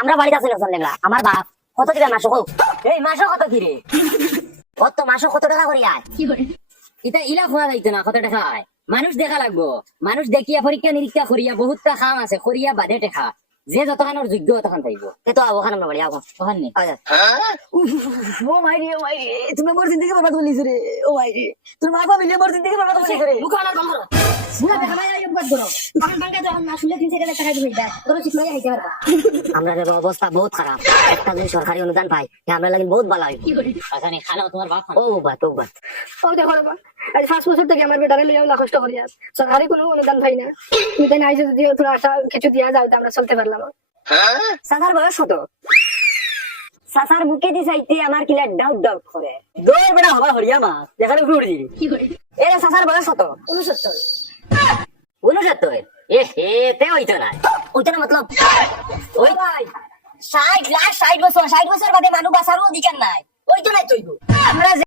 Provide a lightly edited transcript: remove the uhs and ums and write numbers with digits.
আমরা বাড়িতে আছি লোকজন দেখলা আমার বাপ কত দিবে মাসে হোক এই মাসে কত কি রে? কত মাসে কত টাকা করি আয় এটা ইলা খোয়া যাইতো না, কত টাকা হয়? মানুষ দেখা লাগবো, মানুষ দেখিয়া পরীক্ষা নিরীক্ষা করিয়া বহুতটা খাম আছে, করিয়া বাদে টেকা যে যতখানোর যোগ্য তখন পাইব। তো ওখানে আমরা বাড়ি আও তখন নি আচ্ছা ও মাই রে, ও মাই রে, তুমি মোর জিন্দগি বরবাদ করলিস রে। ও মাই রে, তোর মা বাবা মিলে মোর জিন্দগি বরবাদ করলিস রে। মুখ আলা বন্ধ করো বুড়া দেখা নাই আইব বাদ করো আমার বাঙ্গা যখন না শুনলে 3-4 টাকা দিবি দা তোর ঠিক লাগে হাইতে পারবা আমরা যে অবস্থা বহুত খারাপ একটা যদি সরকারি অনুদান পাই আমরা লাগি বহুত ভালো হয় আচ্ছা নি খানাও তোমার বাপ ও বাত ও বাত ও দেখো বাবা আজ 5 বছর থেকে আমার বেটারে লইয়া না কষ্ট করি আস সরকারি কোনো অনুদান পাই না তুমি তাই নাই যদি তোরা আশা কিছু দিয়া যাও তো আমরা চলতে পারলাম। সাসার বয়স কত সাসার বুকে দি চাইতে আমার কিলা ডাউট ডাউট করে দৌড় বেড়া হবার হরিয়া মাছ দেখালে উঠে উঠে দিবি। এ সাসার বয়স কত 69 69 এ হে তে হইতো না। ওইটা না মতলব ওই ভাই 60 বছর বাদে মানুষ বাঁচারও অধিকার নাই ওইটা নাই তুই